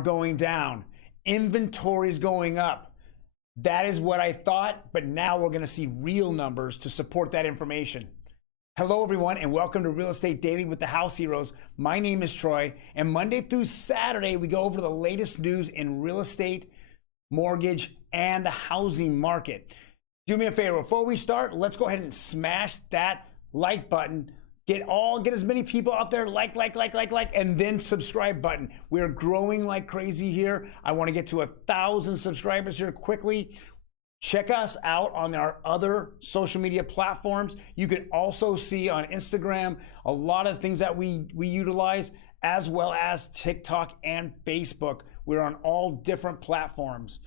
going down. Inventory is going up. That is what I thought, but now we're going to see real numbers to support that information. Hello, everyone, and welcome to Real Estate Daily with the House Heroes. My name is Troy, and Monday through Saturday, we go over the latest news in real estate, mortgage, and the housing market. Do me a favor, before we start, let's go ahead and smash that like button. Get as many people out there, like, and then subscribe button. We're growing like crazy here. I want to get to 1,000 subscribers here quickly. Check us out on our other social media platforms. You can also see on Instagram a lot of things that we utilize, as well as TikTok and Facebook. We're on all different platforms.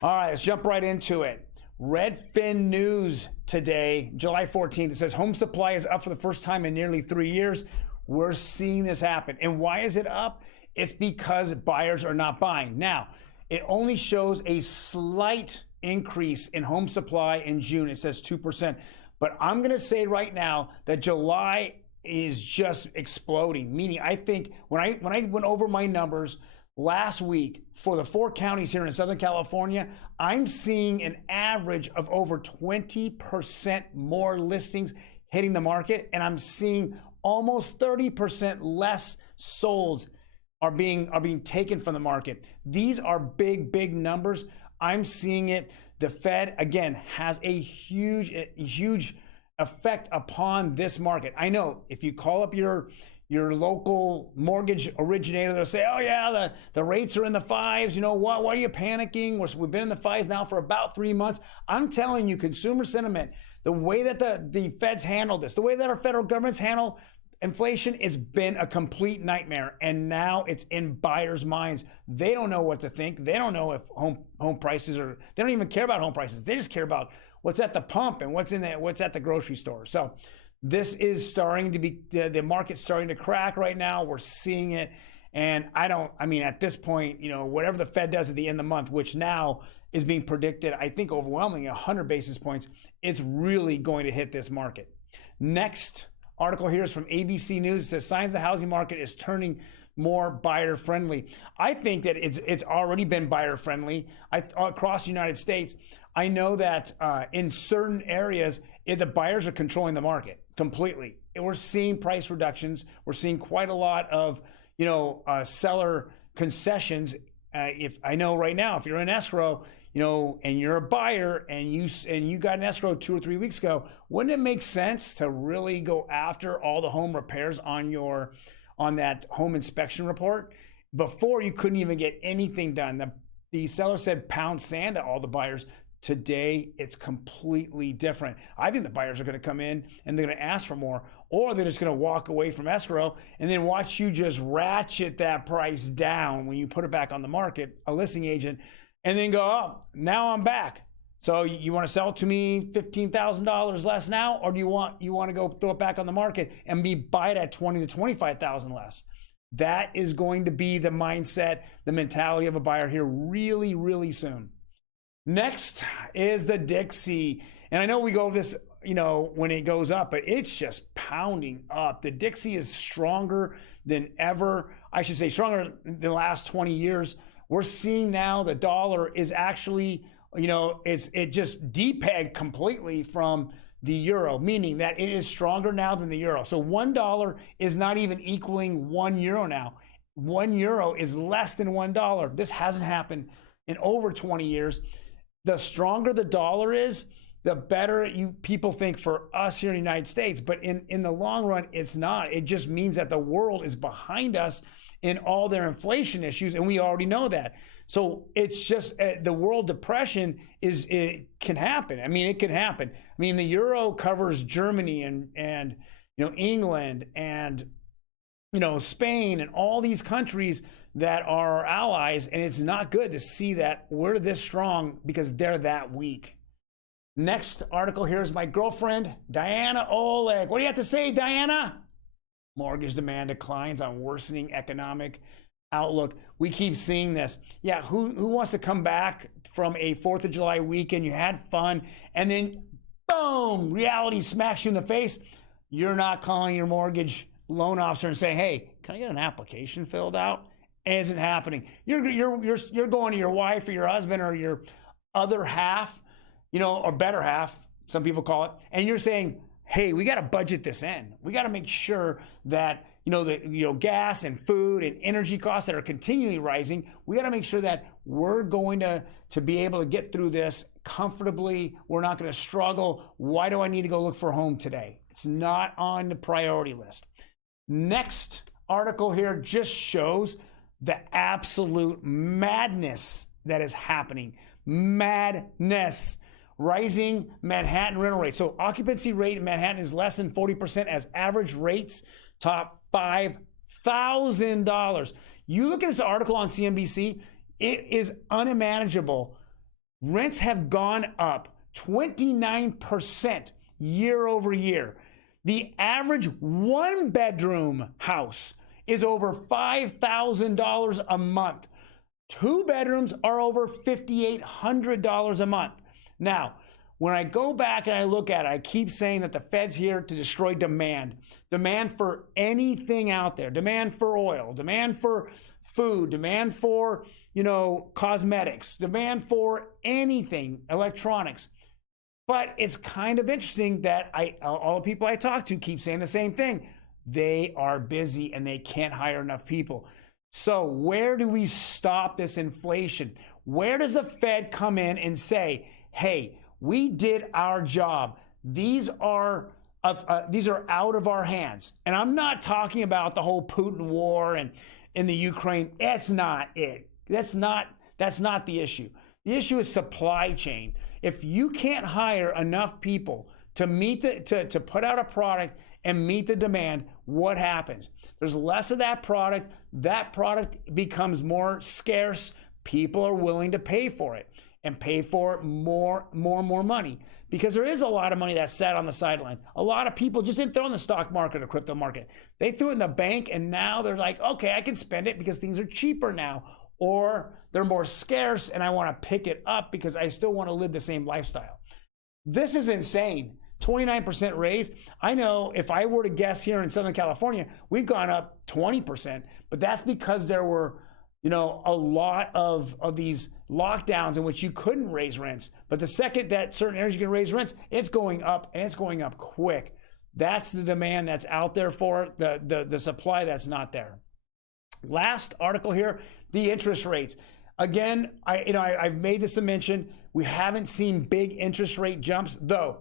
All right, let's jump right into it. Redfin news today, July 14th. It says home supply is up for the first time in nearly 3 years. We're seeing this happen. And why is it up? It's because buyers are not buying. Now, it only shows a slight increase in home supply in June. It says 2%. But I'm going to say right now that July is just exploding. Meaning, I think when I went over my numbers last week for the 4 counties here in Southern California, I'm seeing an average of over 20% more listings hitting the market, and I'm seeing almost 30% less solds are being taken from the market. These are big numbers. I'm seeing it. The Fed, again, has a huge effect upon this market. I know if you call up your local mortgage originator, they'll say, oh yeah, the rates are in the 5s. You know what? Why are you panicking? We've been in the 5s now for about 3 months. I'm telling you, consumer sentiment, the way that the Feds handle this, the way that our federal governments handle inflation, it's been a complete nightmare. And now it's in buyers' minds. They don't know what to think. They don't know if home prices are, they don't even care about home prices. They just care about what's at the pump and what's at the grocery store. So this is starting to be, the market's starting to crack right now. We're seeing it. And I mean, at this point, you know, whatever the Fed does at the end of the month, which now is being predicted, I think overwhelmingly 100 basis points, it's really going to hit this market. Next article here is from ABC News. It says signs the housing market is turning more buyer friendly. I think that it's already been buyer friendly across the United States. I know that in certain areas, the buyers are controlling the market completely. And we're seeing price reductions. We're seeing quite a lot of, seller concessions. If I know right now, if you're in escrow, and you're a buyer and you got an escrow 2 or 3 weeks ago, wouldn't it make sense to really go after all the home repairs on that home inspection report? Before, you couldn't even get anything done. The seller said pound sand to all the buyers. Today, it's completely different. I think the buyers are going to come in and they're going to ask for more, or they're just going to walk away from escrow and then watch you just ratchet that price down when you put it back on the market, a listing agent, and then go, oh, now I'm back. So you want to sell it to me $15,000 less now, or do you want to go throw it back on the market and buy it at $20,000 to $25,000 less? That is going to be the mindset, the mentality of a buyer here really, really soon. Next is the Dixie. And I know we go over this, when it goes up, but it's just pounding up. The Dixie is stronger than ever. I should say stronger than the last 20 years. We're seeing now the dollar is actually, it just depegged completely from the euro, meaning that it is stronger now than the euro. So $1 is not even equaling €1 now. €1 is less than $1. This hasn't happened in over 20 years. The stronger the dollar is, the better people think for us here in the United States. But in the long run, it's not. It just means that the world is behind us in all their inflation issues, and we already know that. So it's just the world depression it can happen. I mean, it can happen. I mean, the euro covers Germany and England and Spain and all these countries that are our allies, and it's not good to see that we're this strong because they're that weak. Next article here is my girlfriend, Diana Oleg. What do you have to say, Diana? Mortgage demand declines on worsening economic outlook. We keep seeing this. Yeah, who wants to come back from a 4th of July weekend? You had fun, and then boom, reality smacks you in the face. You're not calling your mortgage loan officer and saying, hey, can I get an application filled out? isn't happening. You're going to your wife or your husband or your other half, or better half, some people call it, and you're saying, hey, we got to budget this in. We got to make sure that gas and food and energy costs that are continually rising, we got to make sure that we're going to be able to get through this comfortably. We're not going to struggle. Why do I need to go look for a home today? It's not on the priority list. Next article here just shows the absolute madness that is happening. Madness. Rising Manhattan rental rates. So occupancy rate in Manhattan is less than 40% as average rates top $5,000. You look at this article on CNBC, it is unmanageable. Rents have gone up 29% year over year. The average one-bedroom house is over $5,000 a month. Two bedrooms are over $5,800 a month. Now, when I go back and I look at it, I keep saying that the Fed's here to destroy demand. Demand for anything out there. Demand for oil. Demand for food. Demand for, cosmetics. Demand for anything, electronics. But it's kind of interesting that all the people I talk to keep saying the same thing. They are busy and they can't hire enough people. So where do we stop this inflation? Where does the Fed come in and say, hey, we did our job. These are out of our hands. And I'm not talking about the whole Putin war and in the Ukraine. That's not it. That's not the issue. The issue is supply chain. If you can't hire enough people to meet to put out a product and meet the demand, what happens? There's less of that product. That product becomes more scarce. People are willing to pay for it and pay for more money because there is a lot of money that's sat on the sidelines. A lot of people just didn't throw in the stock market or crypto market. They threw it in the bank and now they're like, okay, I can spend it because things are cheaper now, or they're more scarce and I want to pick it up because I still want to live the same lifestyle. This is insane. 29% raise. I know if I were to guess here in Southern California, we've gone up 20%, but that's because there were a lot of these lockdowns in which you couldn't raise rents. But the second that certain areas you can raise rents, it's going up and it's going up quick. That's the demand that's out there for it, the supply that's not there. Last article here, the interest rates. Again, I've made this a mention. We haven't seen big interest rate jumps, though.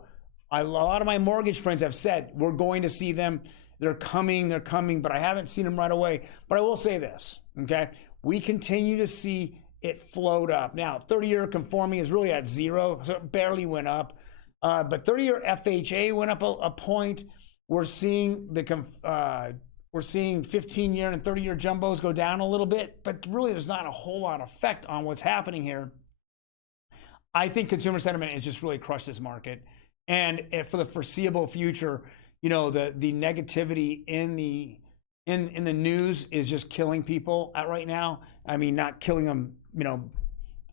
A lot of my mortgage friends have said we're going to see them. They're coming, but I haven't seen them right away. But I will say this, okay? We continue to see it float up. Now, 30-year conforming is really at zero, so it barely went up. But 30-year FHA went up a point. We're seeing 15-year and 30-year jumbos go down a little bit, but really there's not a whole lot of effect on what's happening here. I think consumer sentiment has just really crushed this market. And for the foreseeable future, the negativity in the news is just killing people right now. I mean, not killing them,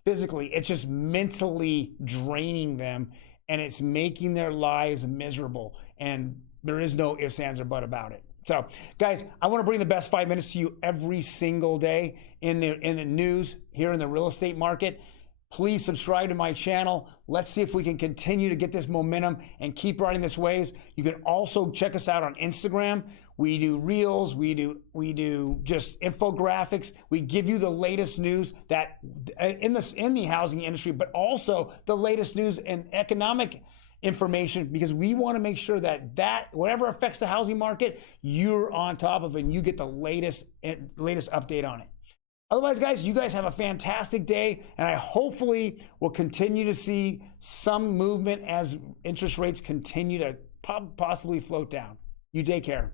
physically. It's just mentally draining them, and it's making their lives miserable. And there is no ifs, ands, or buts about it. So, guys, I want to bring the best 5 minutes to you every single day in the news here in the real estate market. Please subscribe to my channel. Let's see if we can continue to get this momentum and keep riding this waves. You can also check us out on Instagram. We do reels, we do just infographics. We give you the latest news that in the housing industry, but also the latest news and economic information, because we want to make sure that whatever affects the housing market, you're on top of it and you get the latest update on it. Otherwise, guys, you guys have a fantastic day, and I hopefully will continue to see some movement as interest rates continue to possibly float down. You take care.